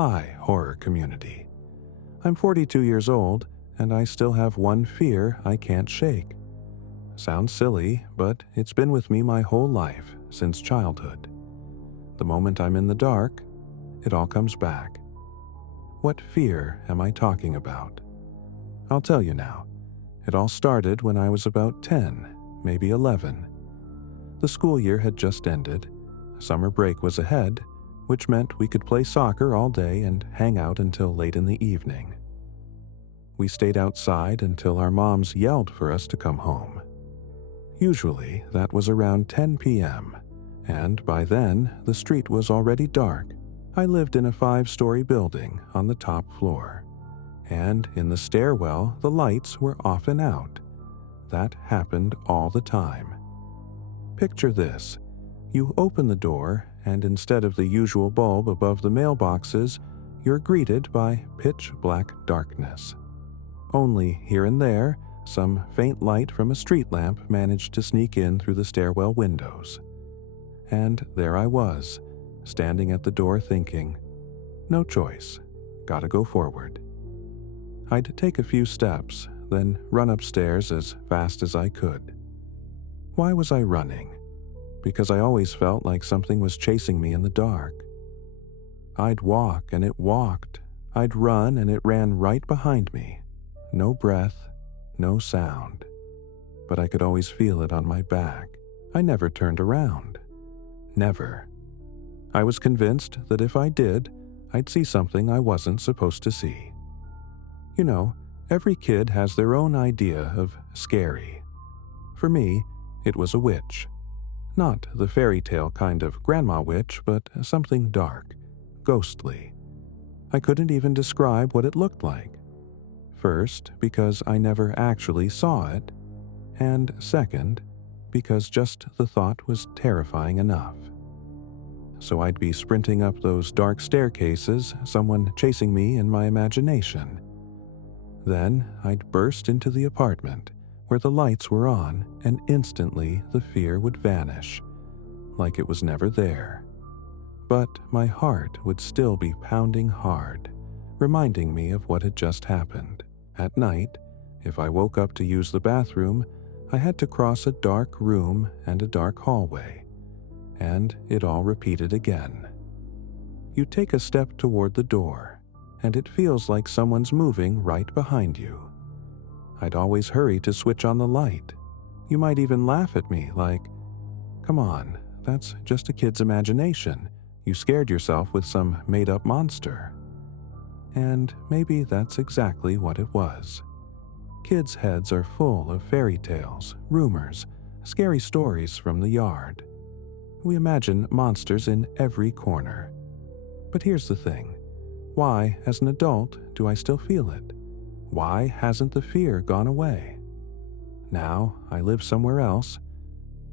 Hi, horror community. I'm 42 years old, and I still have one fear I can't shake. Sounds silly, but it's been with me my whole life, since childhood. The moment I'm in the dark, it all comes back. What fear am I talking about? I'll tell you now. It all started when I was about 10, maybe 11. The school year had just ended. Summer break was ahead, which meant we could play soccer all day and hang out until late in the evening. We stayed outside until our moms yelled for us to come home. Usually, that was around 10 p.m., and by then, the street was already dark. I lived in a 5-story building on the top floor, and in the stairwell, the lights were often out. That happened all the time. Picture this. You open the door, and instead of the usual bulb above the mailboxes, you're greeted by pitch-black darkness. Only here and there, some faint light from a street lamp managed to sneak in through the stairwell windows. And there I was, standing at the door thinking, no choice, gotta go forward. I'd take a few steps, then run upstairs as fast as I could. Why was I running? Because I always felt like something was chasing me in the dark. I'd walk and it walked. I'd run and it ran right behind me. No breath, no sound. But I could always feel it on my back. I never turned around. Never. I was convinced that if I did, I'd see something I wasn't supposed to see. You know, every kid has their own idea of scary. For me, it was a witch. Not the fairy tale kind of grandma witch, but something dark, ghostly. I couldn't even describe what it looked like. First, because I never actually saw it, and second, because just the thought was terrifying enough. So I'd be sprinting up those dark staircases, someone chasing me in my imagination. Then I'd burst into the apartment, where the lights were on, and instantly the fear would vanish, like it was never there. But my heart would still be pounding hard, reminding me of what had just happened. At night, if I woke up to use the bathroom, I had to cross a dark room and a dark hallway, and it all repeated again. You take a step toward the door, and it feels like someone's moving right behind you. I'd always hurry to switch on the light. You might even laugh at me like, come on, that's just a kid's imagination. You scared yourself with some made-up monster. And maybe that's exactly what it was. Kids' heads are full of fairy tales, rumors, scary stories from the yard. We imagine monsters in every corner. But here's the thing. Why, as an adult, do I still feel it? Why hasn't the fear gone away? Now, I live somewhere else,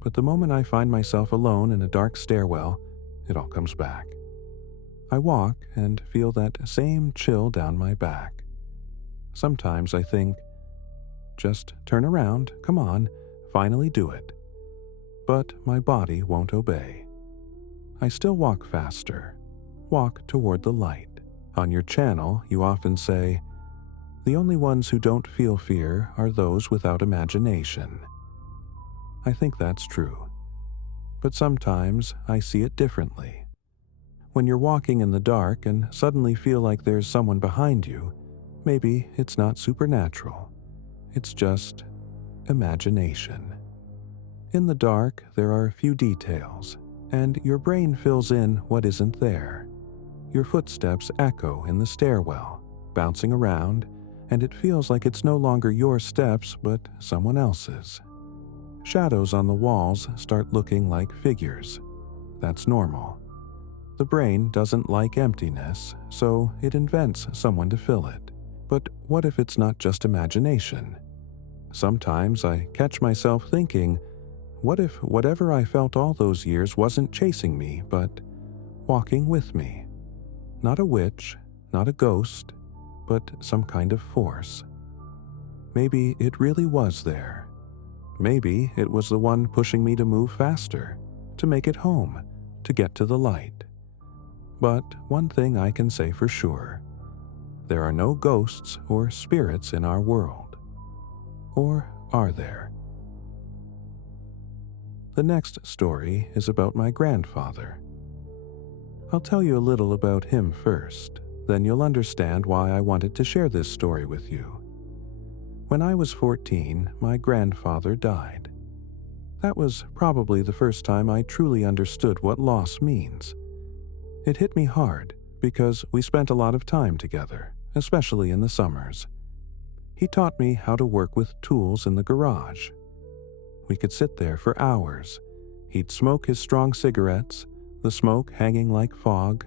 but the moment I find myself alone in a dark stairwell, it all comes back. I walk and feel that same chill down my back. Sometimes I think, just turn around, come on, finally do it. But my body won't obey. I still walk faster, walk toward the light. On your channel, you often say, the only ones who don't feel fear are those without imagination. I think that's true. But sometimes I see it differently. When you're walking in the dark and suddenly feel like there's someone behind you, maybe it's not supernatural. It's just imagination. In the dark, there are few details, and your brain fills in what isn't there. Your footsteps echo in the stairwell, bouncing around, and it feels like it's no longer your steps but someone else's. Shadows on the walls start looking like figures. That's normal. The brain doesn't like emptiness, so it invents someone to fill it. But what if it's not just imagination? Sometimes I catch myself thinking, what if whatever I felt all those years wasn't chasing me, but walking with me? Not a witch, not a ghost, but some kind of force. Maybe it really was there. Maybe it was the one pushing me to move faster, to make it home, to get to the light. But one thing I can say for sure: there are no ghosts or spirits in our world. Or are there? The next story is about my grandfather. I'll tell you a little about him first, then you'll understand why I wanted to share this story with you. When I was 14, my grandfather died. That was probably the first time I truly understood what loss means. It hit me hard because we spent a lot of time together, especially in the summers. He taught me how to work with tools in the garage. We could sit there for hours. He'd smoke his strong cigarettes, the smoke hanging like fog,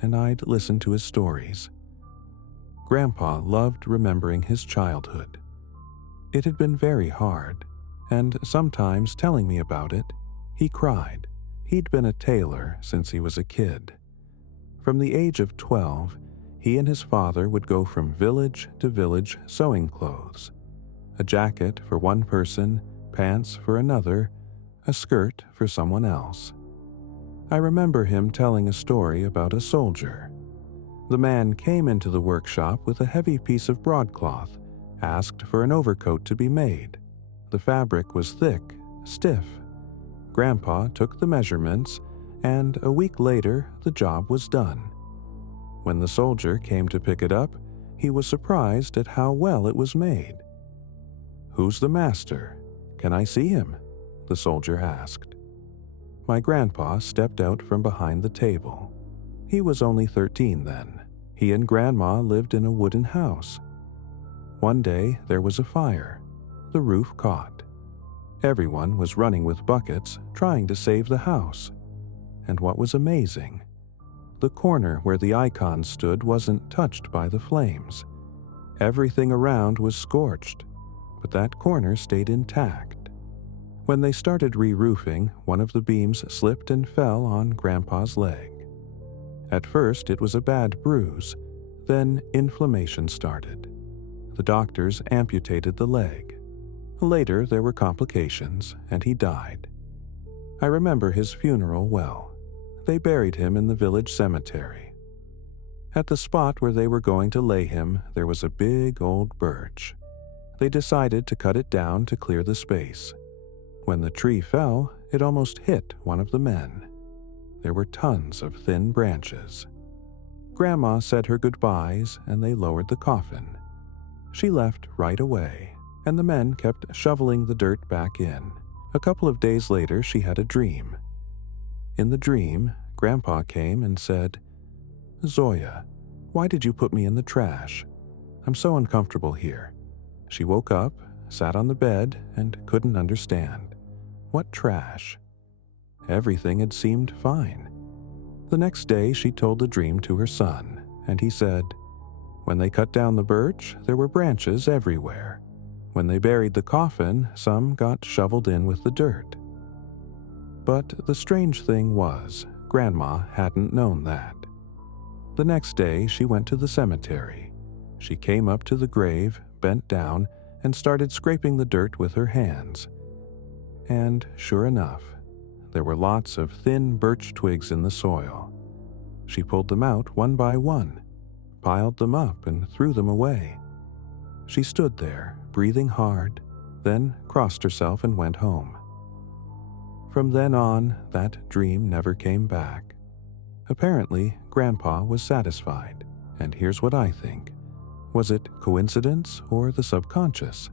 and I'd listen to his stories. Grandpa loved remembering his childhood. It had been very hard, and sometimes telling me about it, he cried. He'd been a tailor since he was a kid. From the age of 12, he and his father would go from village to village sewing clothes. A jacket for one person, pants for another, a skirt for someone else. I remember him telling a story about a soldier. The man came into the workshop with a heavy piece of broadcloth, asked for an overcoat to be made. The fabric was thick, stiff. Grandpa took the measurements, and a week later the job was done. When the soldier came to pick it up, he was surprised at how well it was made. "Who's the master? Can I see him?" the soldier asked. My grandpa stepped out from behind the table. He was only 13 then. He and Grandma lived in a wooden house. One day there was a fire. The roof caught. Everyone was running with buckets, trying to save the house. And what was amazing, the corner where the icon stood wasn't touched by the flames. Everything around was scorched, but that corner stayed intact. When they started re-roofing, one of the beams slipped and fell on Grandpa's leg. At first it was a bad bruise, then inflammation started. The doctors amputated the leg. Later there were complications, and he died. I remember his funeral well. They buried him in the village cemetery. At the spot where they were going to lay him, there was a big old birch. They decided to cut it down to clear the space. When the tree fell, it almost hit one of the men. There were tons of thin branches. Grandma said her goodbyes, and they lowered the coffin. She left right away, and the men kept shoveling the dirt back in. A couple of days later, she had a dream. In the dream, Grandpa came and said, "Zoya, why did you put me in the trash? I'm so uncomfortable here." She woke up, sat on the bed, and couldn't understand. What trash? Everything had seemed fine. The next day, she told the dream to her son, and he said, "When they cut down the birch, there were branches everywhere. When they buried the coffin, some got shoveled in with the dirt." But the strange thing was, Grandma hadn't known that. The next day, she went to the cemetery. She came up to the grave, bent down, and started scraping the dirt with her hands. And sure enough, there were lots of thin birch twigs in the soil. She pulled them out one by one, piled them up, and threw them away. She stood there, breathing hard, then crossed herself and went home. From then on, that dream never came back. Apparently, Grandpa was satisfied, and here's what I think. Was it coincidence or the subconscious?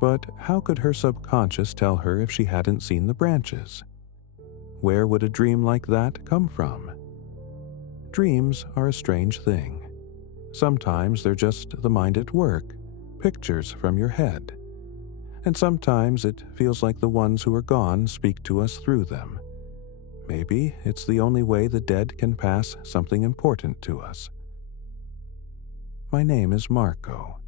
But how could her subconscious tell her if she hadn't seen the branches? Where would a dream like that come from? Dreams are a strange thing. Sometimes they're just the mind at work, pictures from your head. And sometimes it feels like the ones who are gone speak to us through them. Maybe it's the only way the dead can pass something important to us. My name is Marco.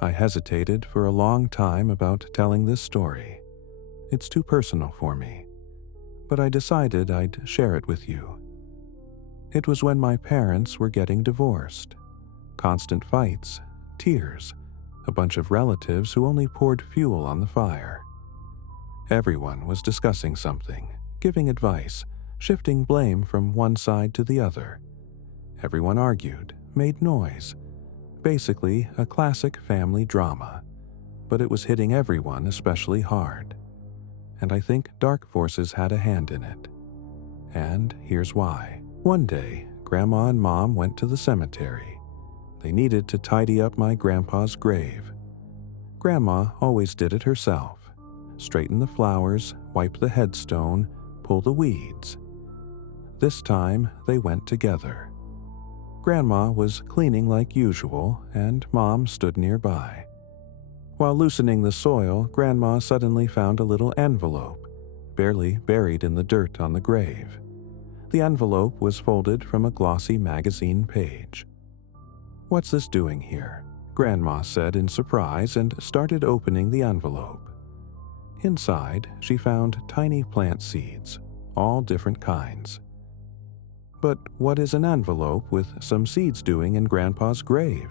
I hesitated for a long time about telling this story. It's too personal for me, but I decided I'd share it with you. It was when my parents were getting divorced. Constant fights, tears, a bunch of relatives who only poured fuel on the fire. Everyone was discussing something, giving advice, shifting blame from one side to the other. Everyone argued, made noise. Basically, a classic family drama. But it was hitting everyone especially hard. And I think dark forces had a hand in it. And here's why. One day, Grandma and Mom went to the cemetery. They needed to tidy up my grandpa's grave. Grandma always did it herself. Straighten the flowers, wipe the headstone, pull the weeds. This time, they went together. Grandma was cleaning like usual, and Mom stood nearby. While loosening the soil, Grandma suddenly found a little envelope, barely buried in the dirt on the grave. The envelope was folded from a glossy magazine page. "What's this doing here?" Grandma said in surprise and started opening the envelope. Inside, she found tiny plant seeds, all different kinds. But what is an envelope with some seeds doing in Grandpa's grave?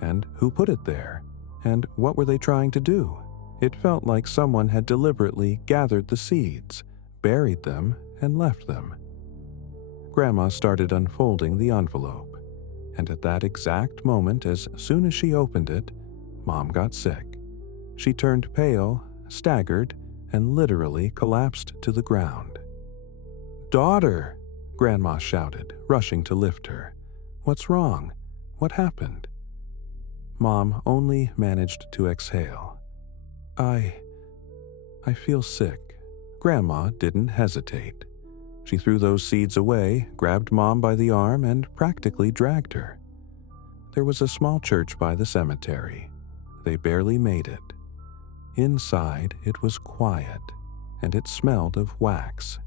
And who put it there? And what were they trying to do? It felt like someone had deliberately gathered the seeds, buried them, and left them. Grandma started unfolding the envelope, and at that exact moment, as soon as she opened it, Mom got sick. She turned pale, staggered, and literally collapsed to the ground. "Daughter!" Grandma shouted, rushing to lift her. "What's wrong? What happened?" Mom only managed to exhale. I feel sick." Grandma didn't hesitate. She threw those seeds away, grabbed Mom by the arm, and practically dragged her. There was a small church by the cemetery. They barely made it. Inside, it was quiet, and it smelled of wax.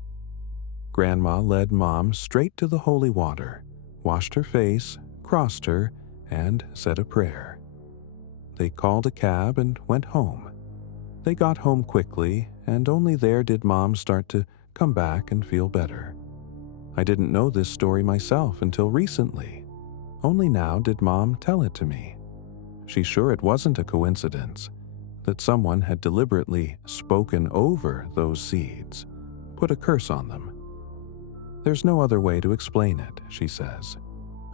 Grandma led Mom straight to the holy water, washed her face, crossed her, and said a prayer. They called a cab and went home. They got home quickly, and only there did Mom start to come back and feel better. I didn't know this story myself until recently. Only now did Mom tell it to me. She's sure it wasn't a coincidence, that someone had deliberately spoken over those seeds, put a curse on them. There's no other way to explain it, she says.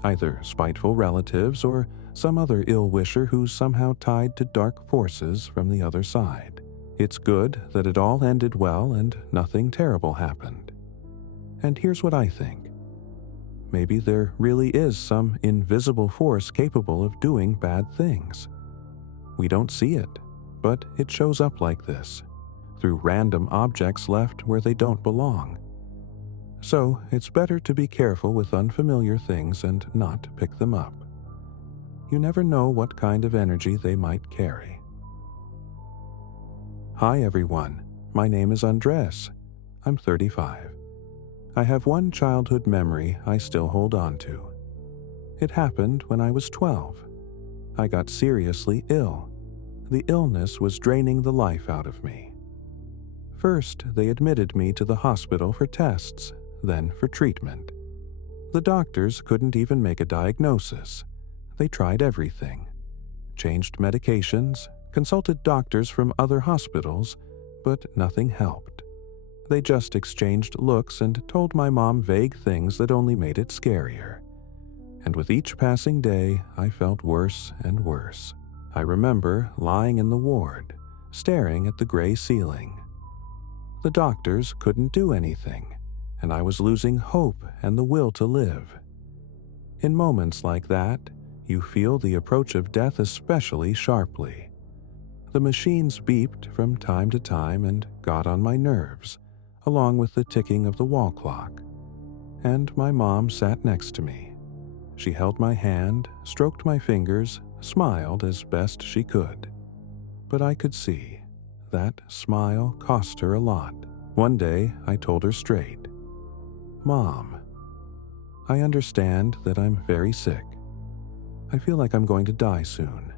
Either spiteful relatives or some other ill-wisher who's somehow tied to dark forces from the other side. It's good that it all ended well and nothing terrible happened. And here's what I think. Maybe there really is some invisible force capable of doing bad things. We don't see it, but it shows up like this, through random objects left where they don't belong. So it's better to be careful with unfamiliar things and not pick them up. You never know what kind of energy they might carry. Hi everyone, my name is Andres. I'm 35. I have one childhood memory I still hold on to. It happened when I was 12. I got seriously ill. The illness was draining the life out of me. First, they admitted me to the hospital for tests, then for treatment. The doctors couldn't even make a diagnosis. They tried everything. Changed medications, consulted doctors from other hospitals, but nothing helped. They just exchanged looks and told my mom vague things that only made it scarier. And with each passing day, I felt worse and worse. I remember lying in the ward, staring at the gray ceiling. The doctors couldn't do anything, and I was losing hope and the will to live. In moments like that, you feel the approach of death especially sharply. The machines beeped from time to time and got on my nerves, along with the ticking of the wall clock. And my mom sat next to me. She held my hand, stroked my fingers, smiled as best she could. But I could see that smile cost her a lot. One day, I told her straight, "Mom, I understand that I'm very sick. I feel like I'm going to die soon."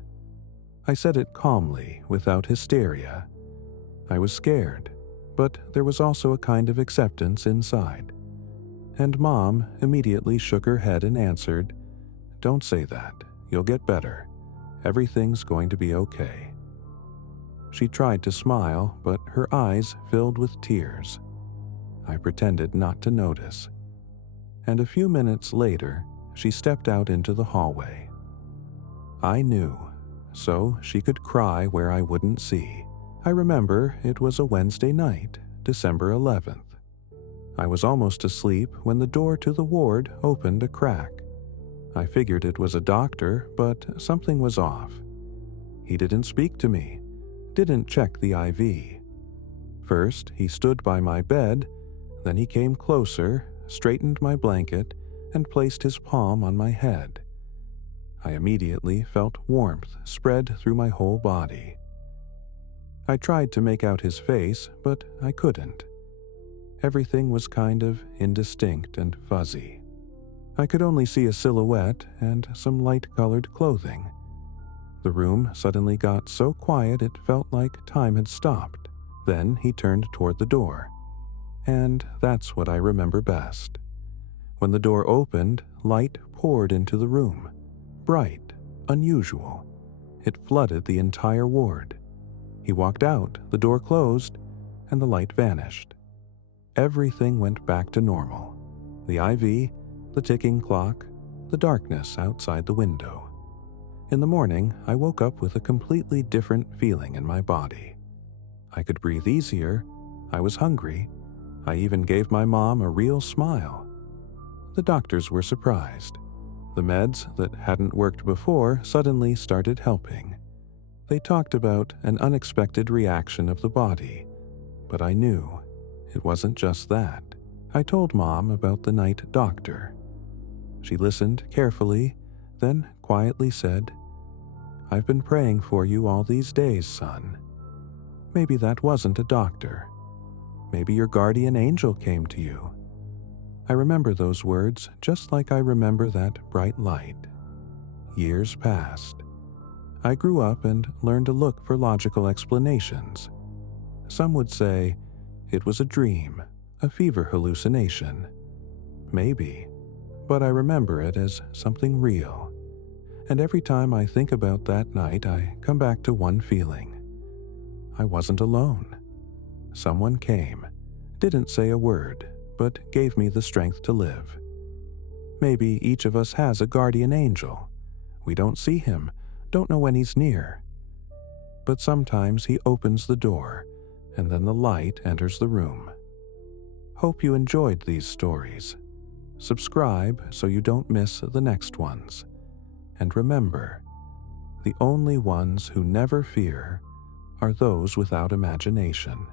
I said it calmly, without hysteria. I was scared, but there was also a kind of acceptance inside. And Mom immediately shook her head and answered, "Don't say that. You'll get better. Everything's going to be okay." She tried to smile, but her eyes filled with tears. I pretended not to notice. And a few minutes later, she stepped out into the hallway. I knew, so she could cry where I wouldn't see. I remember it was a Wednesday night, December 11th. I was almost asleep when the door to the ward opened a crack. I figured it was a doctor, but something was off. He didn't speak to me, didn't check the IV. First, he stood by my bed, then he came closer, straightened my blanket, and placed his palm on my head. I immediately felt warmth spread through my whole body. I tried to make out his face, but I couldn't. Everything was kind of indistinct and fuzzy. I could only see a silhouette and some light-colored clothing. The room suddenly got so quiet it felt like time had stopped. Then he turned toward the door. And that's what I remember best. When the door opened, light poured into the room. Bright, unusual. It flooded the entire ward. He walked out, the door closed, and the light vanished. Everything went back to normal. The IV, the ticking clock, the darkness outside the window. In the morning, I woke up with a completely different feeling in my body. I could breathe easier, I was hungry, I even gave my mom a real smile. The doctors were surprised. The meds that hadn't worked before suddenly started helping. They talked about an unexpected reaction of the body, but I knew it wasn't just that. I told Mom about the night doctor. She listened carefully, then quietly said, "I've been praying for you all these days, son." Maybe that wasn't a doctor. Maybe your guardian angel came to you. I remember those words just like I remember that bright light. Years passed. I grew up and learned to look for logical explanations. Some would say it was a dream, a fever hallucination. Maybe, but I remember it as something real. And every time I think about that night, I come back to one feeling. I wasn't alone. Someone came, didn't say a word, but gave me the strength to live. Maybe each of us has a guardian angel. We don't see him, don't know when he's near. But sometimes he opens the door, and then the light enters the room. Hope you enjoyed these stories. Subscribe so you don't miss the next ones. And remember, the only ones who never fear are those without imagination.